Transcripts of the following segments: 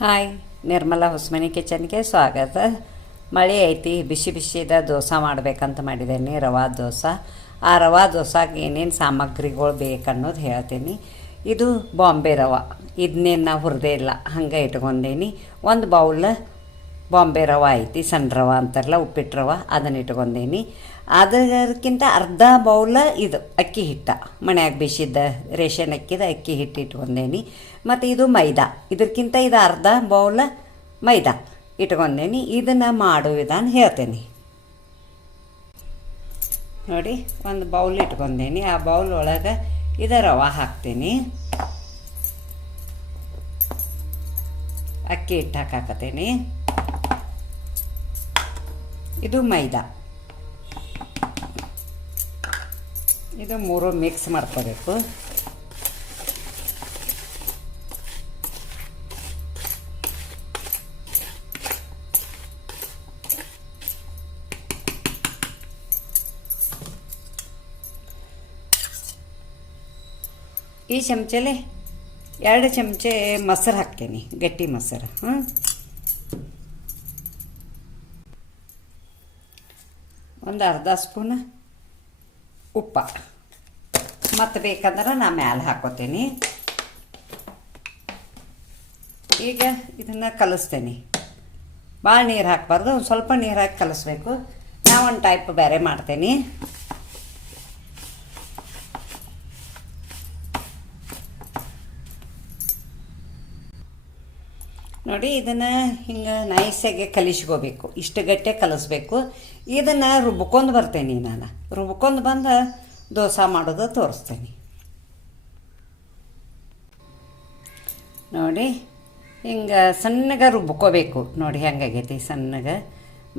Hi, Nirmala Hosamani ಕಿಚನ್ಗೆ ಸ್ವಾಗತ. ಮಳೆ ಐತಿ, ಬಿಸಿ ಬಿಸಿದ ದೋಸೆ ಮಾಡಬೇಕಂತ ಮಾಡಿದ್ದೀನಿ, ರವಾ ದೋಸೆ. ಆ ರವಾ ದೋಸೆಗೆ ಏನೇನು ಸಾಮಗ್ರಿಗಳು ಬೇಕನ್ನೋದು ಹೇಳ್ತೀನಿ. ಇದು ಬಾಂಬೆ ರವೆ, ಇದನ್ನೇನು ನಾವು ಹುರಿದೇ ಇಲ್ಲ, ಹಂಗೆ ಇಟ್ಕೊಂಡೇನಿ. ಒಂದು ಬೌಲ್ ಬಾಂಬೆ ರವೆ ಐತಿ, ಸಣ್ಣ ರವೆ ಅಂತಾರಲ್ಲ, ಉಪ್ಪಿಟ್ಟು ರವೆ, ಅದನ್ನು ಇಟ್ಕೊಂಡೇನಿ. ಅದಕ್ಕಿಂತ ಅರ್ಧ ಬೌಲ್ ಇದು ಅಕ್ಕಿ ಹಿಟ್ಟು, ಮನ್ಯಾಗ ಬೇಯಿಸಿದ್ದ ರೇಷನ್ ಅಕ್ಕಿದ ಅಕ್ಕಿ ಹಿಟ್ಟು ಇಟ್ಕೊಂಡೇನಿ. ಮತ್ತು ಇದು ಮೈದಾ, ಇದಕ್ಕಿಂತ ಇದು ಅರ್ಧ ಬೌಲ್ ಮೈದಾ ಇಟ್ಕೊಂಡೇನಿ. ಇದನ್ನು ಮಾಡೋ ವಿಧಾನ ಹೇಳ್ತೇನೆ ನೋಡಿ. ಒಂದು ಬೌಲ್ ಇಟ್ಕೊಂಡೇನಿ, ಆ ಬೌಲ್ ಒಳಗೆ ಇದು ರವೆ ಹಾಕ್ತೀನಿ, ಅಕ್ಕಿ ಹಿಟ್ಟು ಹಾಕಾಕತ್ತೀನಿ, ಇದು ಮೈದಾ, ಇದು ಮೂರು ಮಿಕ್ಸ್ ಮಾಡ್ಕೋಬೇಕು. ಈ ಚಮಚಲ್ಲಿ 2 ಚಮಚೆ ಮೊಸರು ಹಾಕ್ತೀನಿ, ಗಟ್ಟಿ ಮೊಸರು. ಒಂದು ಅರ್ಧ ಸ್ಪೂನ್ ಉಪ್ಪ, ಮತ್ತು ಬೇಕಂದ್ರೆ ನಾ ಮ್ಯಾಲೆ ಹಾಕೋತೀನಿ. ಈಗ ಇದನ್ನು ಕಲಿಸ್ತೇನೆ. ಭಾಳ ನೀರು ಹಾಕಬಾರ್ದು, ಒಂದು ಸ್ವಲ್ಪ ನೀರು ಹಾಕಿ ಕಲಿಸ್ಬೇಕು. ನಾ ಒಂದು ಟೈಪ್ ಬೇರೆ ಮಾಡ್ತೇನೆ. ನೋಡಿ, ಇದನ್ನು ಹಿಂಗೆ ನೈಸಾಗಿ ಕಲಿಸ್ಕೋಬೇಕು, ಇಷ್ಟು ಗಟ್ಟೆ ಕಲಿಸ್ಬೇಕು. ಇದನ್ನು ರುಬ್ಕೊಂಡು ಬರ್ತೇನೆ ನಾನು, ರುಬ್ಕೊಂಡು ಬಂದು ದೋಸೆ ಮಾಡೋದು ತೋರಿಸ್ತೇನೆ ನೋಡಿ. ಹಿಂಗೆ ಸಣ್ಣಗೆ ರುಬ್ಕೋಬೇಕು ನೋಡಿ, ಹೆಂಗಾಗೈತಿ ಸಣ್ಣಗೆ.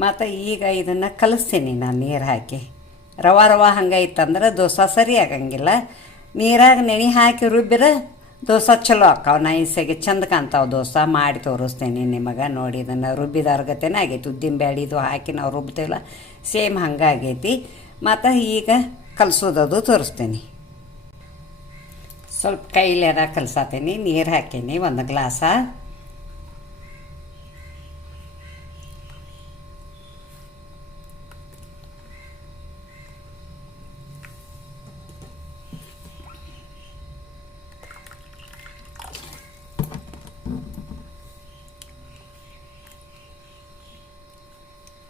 ಮತ್ತು ಈಗ ಇದನ್ನು ಕಲಿಸ್ತೀನಿ ನಾನು ನೀರು ಹಾಕಿ. ರವೆ ಹಂಗೆ ಇತ್ತಂದ್ರೆ ದೋಸೆ ಸರಿ ಆಗಂಗಿಲ್ಲ. ನೀರಾಗ ನೆನೆ ಹಾಕಿ ರುಬ್ಬಿರ ದೋಸೆ ಚಲೋ ಆಕ್ಕಾವ, ನೈಸಾಗಿ ಚಂದ ಕಾಣ್ತಾವೆ. ದೋಸೆ ಮಾಡಿ ತೋರಿಸ್ತೇನೆ ನಿಮಗೆ ನೋಡಿ. ಇದನ್ನು ರುಬ್ಬಿದ ಅರ್ಗತೆನೇ ಆಗೈತಿ, ಉದ್ದಿನ ಬ್ಯಾಳೆ ಇದು ಹಾಕಿ ನಾವು ರುಬ್ತೇವಲ್ಲ, ಸೇಮ್ ಹಂಗೆ ಆಗೈತಿ. ಮತ್ತು ಈಗ ಕಲಸೋದದು ತೋರಿಸ್ತೇನೆ. ಸ್ವಲ್ಪ ಕೈಲೇನ ಕಲಸಾತೀನಿ. ನೀರು ಹಾಕೀನಿ 1 ಗ್ಲಾಸ.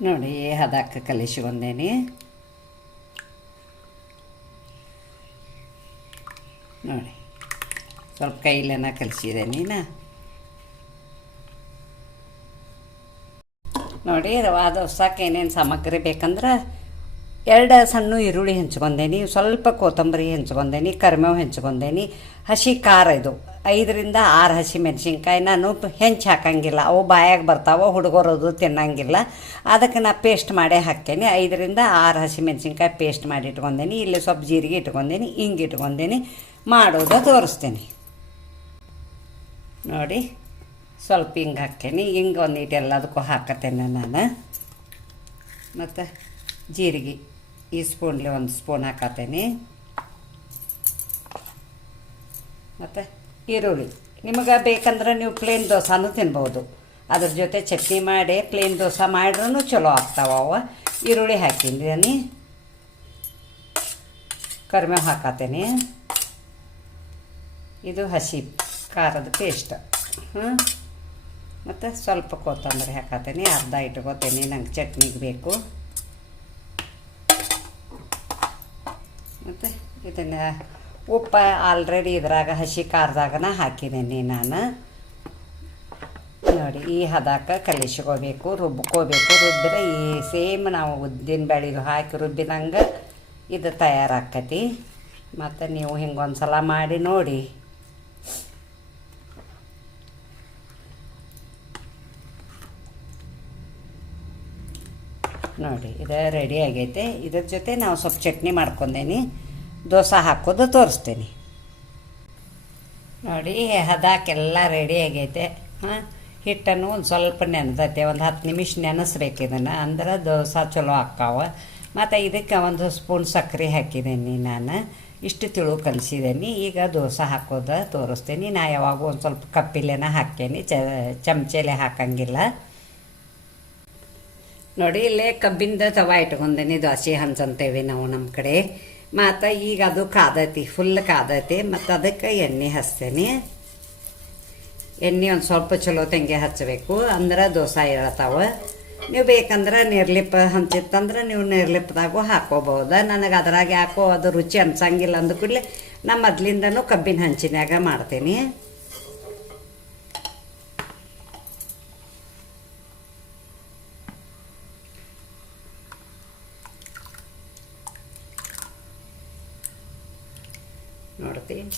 ನೋಡಿ, ಹದಕ್ಕೆ ಕಲಿಸ್ಕೊಂಡೇನಿ ನೋಡಿ. ಸ್ವಲ್ಪ ಕೈಲೇನ ಕಲಿಸಿದ್ದೇನೆ ನೋಡಿ. ರವಾ ದೋಸೆಗೆ ಏನೇನು ಸಾಮಗ್ರಿ ಬೇಕಂದ್ರೆ 2 ಸಣ್ಣ ಈರುಳ್ಳಿ ಹೆಂಚ್ಕೊಂಡೇನಿ, ಸ್ವಲ್ಪ ಕೊತ್ತಂಬರಿ ಹೆಂಚ್ಕೊಂಡೇನಿ, ಕರಿಬೇವು ಹೆಂಚ್ಕೊಂಡೇನಿ, ಹಸಿ ಖಾರ ಇದು 5ರಿಂದ 6 ಹಸಿ ಮೆಣಸಿನ್ಕಾಯಿ. ನಾನು ಹೆಂಚು ಹಾಕಂಗಿಲ್ಲ, ಅವು ಬಾಯಾಗ ಬರ್ತಾವೆ, ಹುಡುಗರದು ತಿನ್ನಂಗಿಲ್ಲ. ಅದಕ್ಕೆ ನಾ ಪೇಸ್ಟ್ ಮಾಡೇ ಹಾಕ್ತೇನೆ. 5ರಿಂದ 6 ಹಸಿ ಮೆಣಸಿನ್ಕಾಯಿ ಪೇಸ್ಟ್ ಮಾಡಿ ಇಟ್ಕೊಂಡೇನಿ. ಇಲ್ಲಿ ಸ್ವಲ್ಪ ಜೀರಿಗೆ ಇಟ್ಕೊಂಡೇನಿ, ಹಿಂಗೆ ಇಟ್ಕೊಂಡೇನಿ. ಮಾಡೋದು ತೋರಿಸ್ತೇನೆ ನೋಡಿ. ಸ್ವಲ್ಪ ಹಿಂಗೆ ಹಾಕ್ತೇನೆ, ಹಿಂಗೆ ಒಂದಿಟ್ಟು ಎಲ್ಲದಕ್ಕೂ ಹಾಕತ್ತೇನೆ ನಾನು. ಮತ್ತು ಜೀರಿಗೆ ಈ ಸ್ಪೂನ್ಲಿ 1 ಸ್ಪೂನ್ ಹಾಕತ್ತೇನೆ. ಮತ್ತು ಈರುಳ್ಳಿ ನಿಮಗೆ ಬೇಕಂದ್ರೆ ನೀವು ಪ್ಲೇನ್ ದೋಸೆನೂ ತಿನ್ಬೋದು, ಅದ್ರ ಜೊತೆ ಚಟ್ನಿ ಮಾಡಿ ಪ್ಲೇನ್ ದೋಸೆ ಮಾಡ್ರೂ ಚಲೋ ಆಗ್ತಾವ ಅವ. ಈರುಳ್ಳಿ ಹಾಕಿದ್ದೀನಿ, ಕರಿಬೇವು ಹಾಕತ್ತೇನೆ, ಇದು ಹಸಿ ಖಾರದ ಪೇಸ್ಟ್. ಮತ್ತು ಸ್ವಲ್ಪ ಕೊತ್ತಂಬರಿ ಹಾಕತ್ತೇನೆ, ಅರ್ಧ ಇಟ್ಕೋತೇನೆ, ನಂಗೆ ಚಟ್ನಿಗೆ ಬೇಕು. ಮತ್ತು ಇದನ್ನು ಉಪ್ಪು ಆಲ್ರೆಡಿ ಇದ್ರಾಗ ಹಸಿ ಖಾರದಾಗನ ಹಾಕಿದ್ದೀನಿ ನಾನು ನೋಡಿ. ಈ ಹದಕ್ಕೆ ಕಲಿಸ್ಕೋಬೇಕು, ರುಬ್ಕೋಬೇಕು. ರುಬ್ಬಿದ್ರೆ ಈ ಸೇಮ್ ನಾವು ಉದ್ದಿನ ಬೇಳೆದು ಹಾಕಿ ರುಬ್ಬಿದಂಗೆ ಇದು ತಯಾರಾಕತಿ. ಮತ್ತು ನೀವು ಹಿಂಗೆ ಒಂದು ಸಲ ಮಾಡಿ ನೋಡಿ. ನೋಡಿ, ಇದು ರೆಡಿ ಆಗೈತೆ. ಇದ್ರ ಜೊತೆ ನಾವು ಸ್ವಲ್ಪ ಚಟ್ನಿ ಮಾಡ್ಕೊಂಡೇನಿ, ದೋಸೆ ಹಾಕೋದು ತೋರಿಸ್ತೀನಿ ನೋಡಿ. ಹದಾಕೆಲ್ಲ ರೆಡಿ ಆಗೈತೆ. ಹಿಟ್ಟನ್ನು ಒಂದು ಸ್ವಲ್ಪ ನೆನೆದೈತೆ, ಒಂದು 10 ನಿಮಿಷ ನೆನೆಸ್ಬೇಕು ಇದನ್ನು, ಅಂದ್ರೆ ದೋಸೆ ಚಲೋ ಹಾಕ್ಕಾವ. ಮತ್ತು ಇದಕ್ಕೆ 1 ಸ್ಪೂನ್ ಸಕ್ಕರೆ ಹಾಕಿದ್ದೀನಿ ನಾನು. ಇಷ್ಟು ತಿಳು ಕಲಿಸಿದ್ದೀನಿ. ಈಗ ದೋಸೆ ಹಾಕೋದು ತೋರಿಸ್ತೀನಿ. ನಾ ಯಾವಾಗೂ ಒಂದು ಸ್ವಲ್ಪ ಕಪ್ಪಿಲೆನ ಹಾಕೇನಿ, ಚಮಚೆಲೆ ಹಾಕಂಗಿಲ್ಲ. ನೋಡಿ ಇಲ್ಲೇ ಕಬ್ಬಿಂದ ತವ ಇಟ್ಕೊಂಡೇನಿ, ದೋಸೆ ಹಂಚಂತೇವೆ ನಾವು ನಮ್ಮ ಕಡೆ. ಮತ್ತು ಈಗ ಅದು ಕಾದೈತಿ, ಫುಲ್ ಕಾದೈತಿ. ಮತ್ತು ಅದಕ್ಕೆ ಎಣ್ಣೆ ಹಚ್ತೇನೆ. ಎಣ್ಣೆ ಒಂದು ಸ್ವಲ್ಪ ಚಲೋ ತಂಗೆ ಹಚ್ಚಬೇಕು, ಅಂದ್ರೆ ದೋಸೆ ಹೇಳ್ತಾವೆ. ನೀವು ಬೇಕಂದ್ರೆ ನೀರ್ಲಿಪ್ಪ ಹಂಚಿತ್ತಂದ್ರೆ ನೀವು ನೀರ್ಲಿಪ್ಪದಾಗೂ ಹಾಕೋಬಹುದು. ನನಗೆ ಅದ್ರಾಗ ಯಾಕೋ ಅದು ರುಚಿ ಅನ್ಸಂಗಿಲ್ಲ ಅಂದ ಕೂಡಲೇ ನಾ ಮೊದ್ಲಿಂದನೂ ಕಬ್ಬಿನ ಹಂಚಿನಾಗ ಮಾಡ್ತೀನಿ.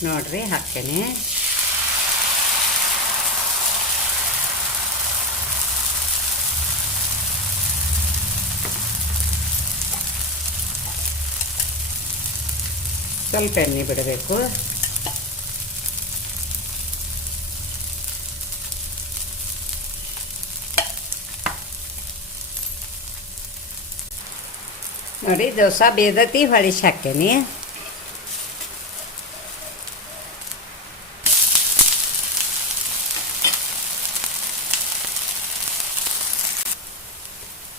ನೋಡ್ರಿ ಹಾಕ್ತೇನೆ. ಸ್ವಲ್ಪ ಎಣ್ಣೆ ಬಿಡಬೇಕು. ನೋಡಿ ದೋಸೆ ಬೇದತಿ, ಹೊಳಿಸಿ ಹಾಕ್ತೇನೆ.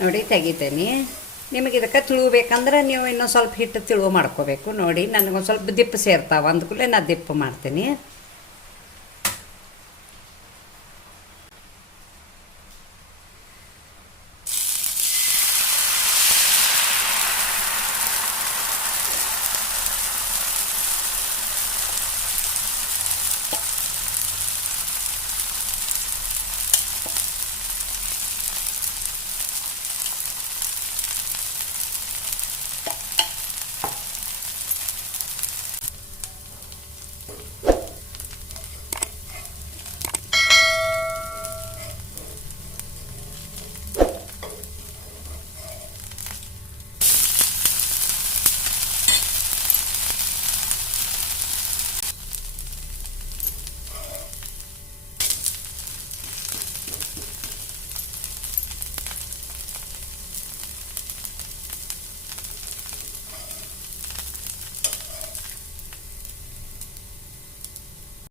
ನೋಡಿ ತೆಗಿತೇನೆ. ನಿಮಗೆ ಇದಕ್ಕೆ ತಿಳು ಬೇಕಂದ್ರೆ ನೀವು ಇನ್ನೊಂದು ಸ್ವಲ್ಪ ಹಿಟ್ಟು ತಿಳು ಮಾಡ್ಕೋಬೇಕು. ನೋಡಿ ನನಗೊಂದು ಸ್ವಲ್ಪ ದಿಪ್ಪು ಸೇರ್ತಾವೆ ಅಂದ್ಕೂಡಲೇ ನಾನು ದಿಪ್ಪು ಮಾಡ್ತೀನಿ.